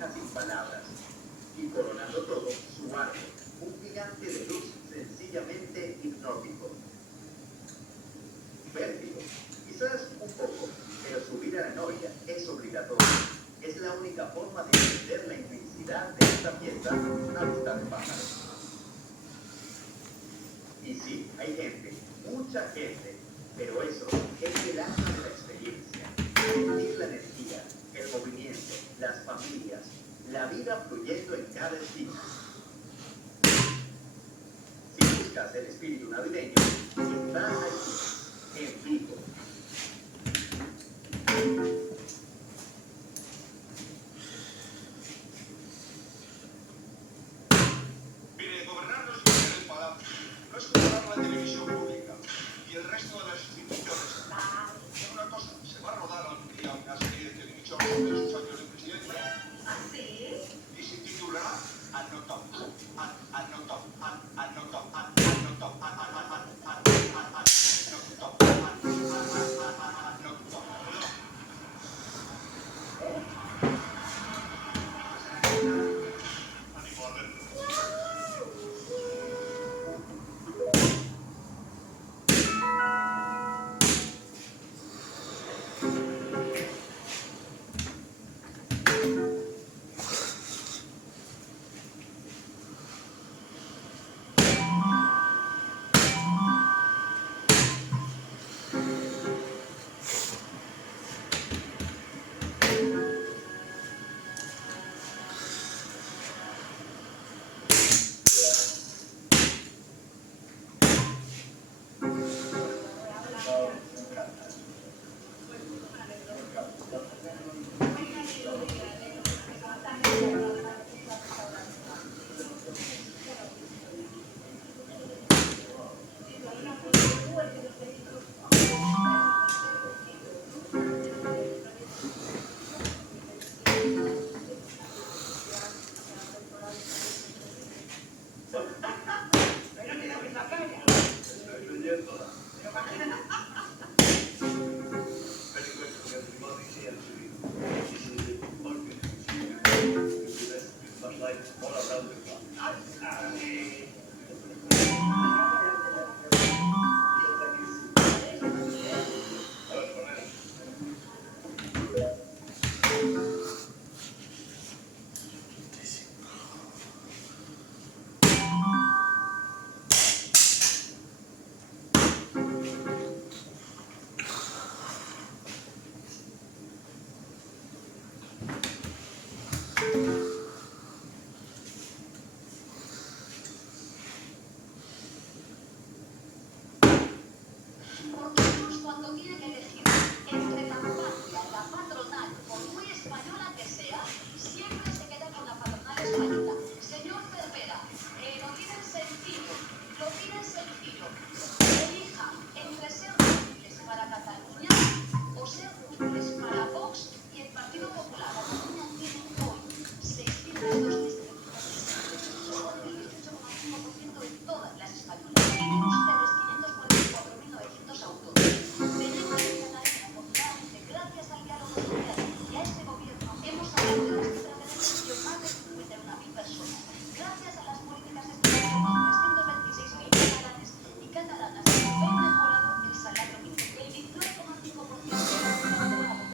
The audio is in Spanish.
deja sin palabras. Y coronando todo, su árbol, un gigante de luz sencillamente hipnótico. Vértigo, quizás un poco, pero subir a la noria es obligatorio. Es la única forma de entender la inmensidad de esta fiesta a vista de pájaro. Y sí, hay gente, mucha gente, pero eso es el alma de la experiencia. Sentir la energía, el movimiento, las familias, la vida fluyendo en cada esquina. Si buscas el espíritu navideño, está aquí, en vivo.